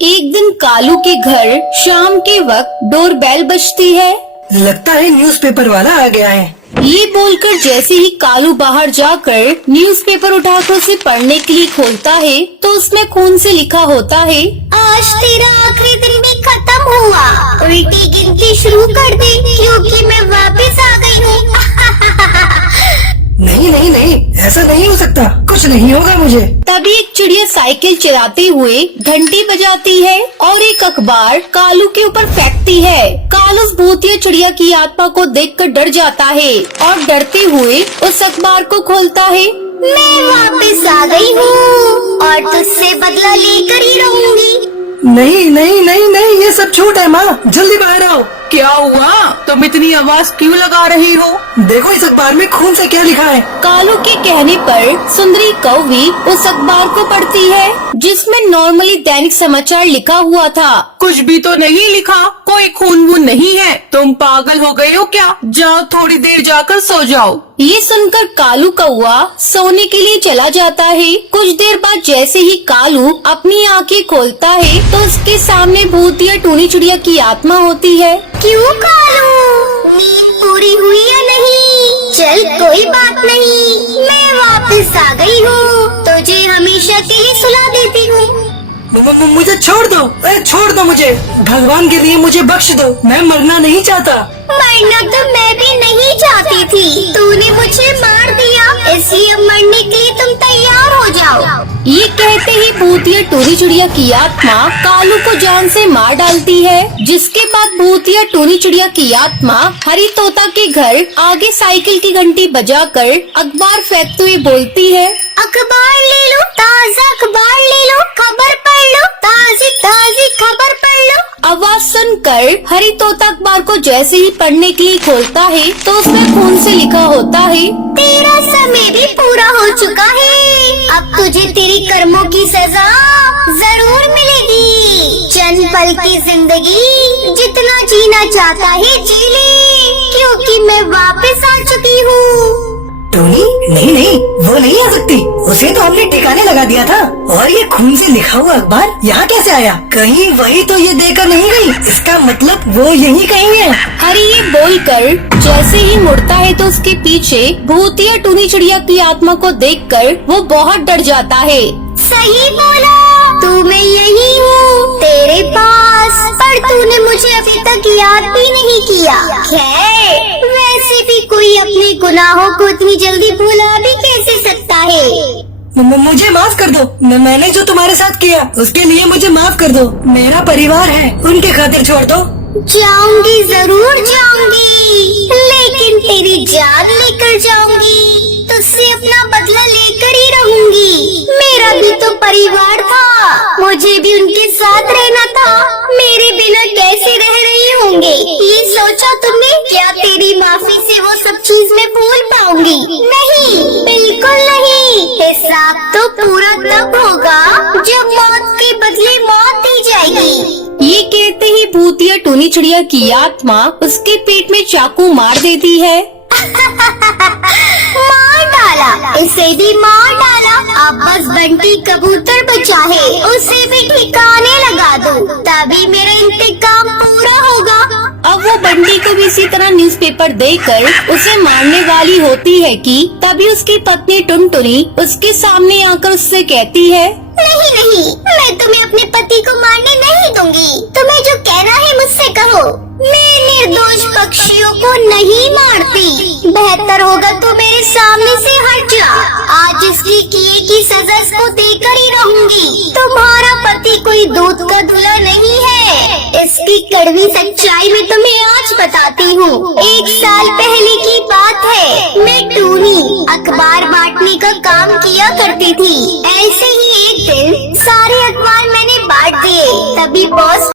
एक दिन कालू के घर शाम के वक्त डोरबेल बजती है। लगता है न्यूज़पेपर वाला आ गया है। ये बोलकर जैसे ही कालू बाहर जाकर न्यूज़पेपर उठाकर उसे पढ़ने के लिए खोलता है तो उसमें खून से लिखा होता है, आज तेरा आखिरी दिन भी खत्म हुआ। उल्टी गिनती शुरू कर दे क्योंकि मैं वापस आ गई हूँ। नहीं नहीं नहीं, ऐसा नहीं हो सकता, कुछ नहीं होगा मुझे। तभी एक चिड़िया साइकिल चलाते हुए घंटी बजाती है और एक अखबार कालू के ऊपर फेंकती है। कालू उस भूतिया चिड़िया की आत्मा को देखकर डर जाता है और डरते हुए उस अखबार को खोलता है। मैं वापस आ गई हूँ और तुझसे बदला लेकर ही रहूंगी। नहीं नहीं नहीं नहीं, ये सब झूठ है माँ, जल्दी बाहर आओ। क्या हुआ? तुम इतनी आवाज क्यों लगा रही हो? देखो इस अखबार में खून से क्या लिखा है। कालू के कहने पर सुंदरी कौवी उस अखबार को पढ़ती है जिसमें नॉर्मली दैनिक समाचार लिखा हुआ था। कुछ भी तो नहीं लिखा, कोई खून वून नहीं है। तुम पागल हो गए हो क्या? जाओ थोड़ी देर जाकर सो जाओ। ये सुनकर कालू कौवा सोने के लिए चला जाता है। कुछ देर बाद जैसे ही कालू अपनी आंखें खोलता है तो उसके सामने भूतिया टूनी चिड़िया की आत्मा होती है। क्यों कालू, नींद पूरी हुई या नहीं? चल कोई बात नहीं, मैं वापस आ गई हूँ, तुझे हमेशा के लिए सुला देती हूँ। मुझे छोड़ दो, छोड़ दो मुझे, भगवान के लिए मुझे बख्श दो, मैं मरना नहीं चाहता। मरना तो मैं भी नहीं चाहती थी, तूने मुझे मार दिया, इसलिए मरने के लिए तुम तैयार हो जाओ। ये कहते ही भूतिया टूनी चिड़िया की आत्मा कालू को जान से मार डालती है। जिसके बाद भूतिया टूनी चिड़िया की आत्मा हरी तोता के घर आगे साइकिल की घंटी बजाकर अखबार फेंकते हुए बोलती है, अखबार ले लो, ताज़ा अखबार ले लो, खबर पढ़ लो, ताज़ी ताज़ी खबर पढ़ लो। आवाज सुनकर हरी तोता अखबार को जैसे ही पढ़ने के लिए खोलता है तो उसमें खून से लिखा होता है, तेरा समय भी पूरा हो चुका है, अब तुझे तेरी कर्मों की सजा जरूर मिलेगी। चंद पल की जिंदगी जितना जीना चाहता है जी ले, क्योंकि मैं वापस आ चुकी हूँ। टोनी, नहीं नहीं, वो नहीं आ सकती, उसे तो हमने ठिकाने लगा दिया था। और ये खून से लिखा हुआ अखबार यहाँ कैसे आया? कहीं वही तो ये देकर नहीं गई, इसका मतलब वो यहीं कहीं है। हरी ये बोलकर जैसे ही मुड़ता है तो उसके पीछे भूतिया टूनी चिड़िया की आत्मा को देखकर वो बहुत डर जाता है। सही बोला, तू मैं यही हूँ तेरे पास, पर तूने मुझे अभी तक याद भी नहीं किया। खैर, वैसे भी कोई अपने गुनाहों को इतनी जल्दी भुला भी कैसे सकता है। मुझे माफ कर दो, मैंने जो तुम्हारे साथ किया उसके लिए मुझे माफ कर दो। मेरा परिवार है, उनके खातिर छोड़ दो। जाऊंगी, जरूर जाऊंगी, लेकिन तेरी जान लेकर जाऊंगी, तुझसे अपना बदला लेकर ही रहूंगी। मेरा भी तो परिवार था, मुझे भी उनके साथ रहना था, मेरे बिना कैसे रह रही होंगे ये सोचा तुमने? क्या तेरी माफी से वो सब चीज मैं भूल पाऊंगी? नहीं, बिल्कुल नहीं। हिसाब तो पूरा तब होगा जब मौत के बदले मौत दी जाएगी। ये कहते ही भूतिया टूनी चिड़िया की आत्मा उसके पेट में चाकू मार देती है। मार डाला, इसे भी मार डाला, अब बस बंटी कबूतर बचा है, उसे भी ठिकाने लगा दो, तभी मेरा इंतकाम पूरा होगा। अब वो बंटी को भी इसी तरह न्यूज़पेपर देकर उसे मारने वाली होती है कि तभी उसकी पत्नी टुनटुनी उसके सामने आकर उससे कहती है, नहीं नहीं, मैं तुम्हें अपने पति को मारने नहीं दूंगी, तुम्हें जो कहना है मुझसे कहो। मैं निर्दोष पक्षियों को नहीं मारती, बेहतर होगा तो मेरे सामने से हट जा। आज इसलिए किए की सजा इसको देकर ही रहूंगी। तुम्हारा पति कोई दूध का धुला नहीं है, इसकी कड़वी सच्चाई मैं तुम्हें आज बताती हूँ। 1 साल पहले की बात है, मैं टूनी अखबार बांटने का काम किया करती थी। ऐसे ही एक दिन सारे अखबार मैंने बांट दिए, तभी बॉस